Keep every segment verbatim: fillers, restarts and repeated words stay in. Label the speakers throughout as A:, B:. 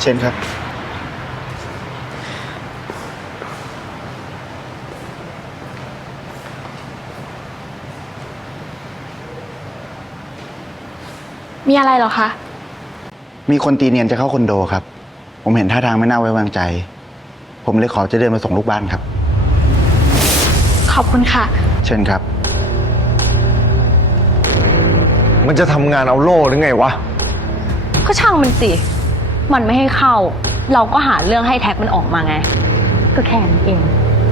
A: เชิญครับ
B: มีอะไรเหรอคะ
A: มีคนตีเนียนจะเข้าคอนโดครับผมเห็นท่าทางไม่น่าไว้วางใจผมเลยขอจะเดินมาส่งลูกบ้านครับ
B: ขอบคุณค่ะ
A: เชิญครับ
C: มันจะทำงานเอาโล่หรือไงวะ
D: ก็ช่างมันสิมันไม่ให้เข้าเราก็หาเรื่องให้แท็กมันออกมาไงก็แค่นั้นเอง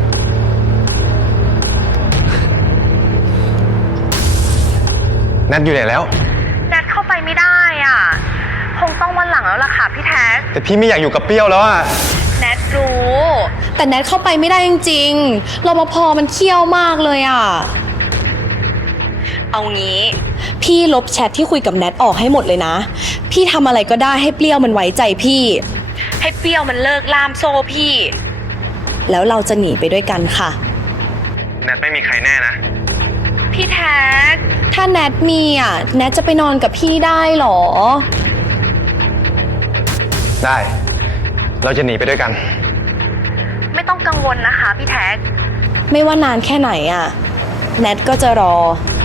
C: แนทอยู่ไหนแล้ว
E: แนทเข้าไปไม่ได้อ่ะคงต้องวันหลังแล้วล่ะค่ะพี่แท็ก
C: แต่พี่ไม่อยากอยู่กับเปรี้ยวแล้วอะ
E: แนทรู้
F: แต่แนทเข้าไปไม่ได้จริงๆรปภมันเขี้ยวมากเลยอ่ะ
E: เอางี้
F: พี่ลบแชทที่คุยกับแนทออกให้หมดเลยนะพี่ทำอะไรก็ได้ให้เปรี้ยวมันไว้ใจพี่
E: ให้เปรี้ยวมันเลิกล่ามโซ่พี่
F: แล้วเราจะหนีไปด้วยกันค่ะ
C: แนทไม่มีใครแน่นะ
E: พี่แท็ก
F: ถ้าแนทมีอ่ะแนทจะไปนอนกับพี่ได้หรอ
C: ได้เราจะหนีไปด้วยกัน
E: ไม่ต้องกังวลนะคะพี่แท็ก
F: ไม่ว่านานแค่ไหนอ่ะแนทก็จะรอ